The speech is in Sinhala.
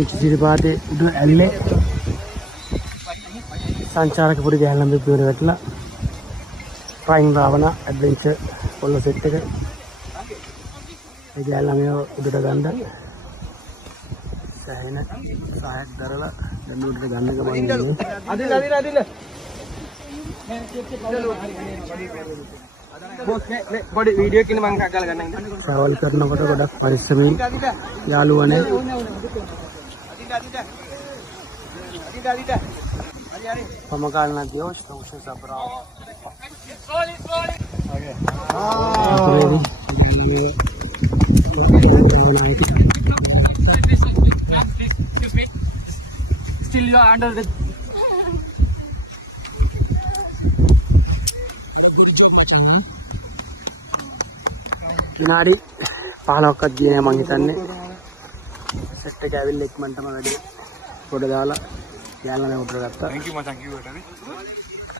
උචිතිරපාතේ උඩ ඇල්ලේ සංචාරක පුරි ගහලා මේ පියවර වැටලා ට්‍රයින් රාවණ ඇඩ්වෙන්චර් පොල්ල සෙට් එක ඒ ගහලා මේ උඩට ගන්න සෑහෙන සායක් දරලා දැන් උඩට ගන්න එක මම අදින්න පොඩි වීඩියෝ එකකින් මම ගාලා ගන්න ඉන්න. සාවල් කරනකොට ගොඩක් පරිස්සමෙන් යාළුවනේ. Pemakanan Dios, no se sabrá. Still you are under the විනාඩි 15ක් ගියේ මම හිතන්නේ සෙට් එක ඇවිල්ලා ඉක්මනටම වැඩි පොඩ දාලා යාළුවා උඩට ගත්තා. Thank you මචං කිව්වට හරි.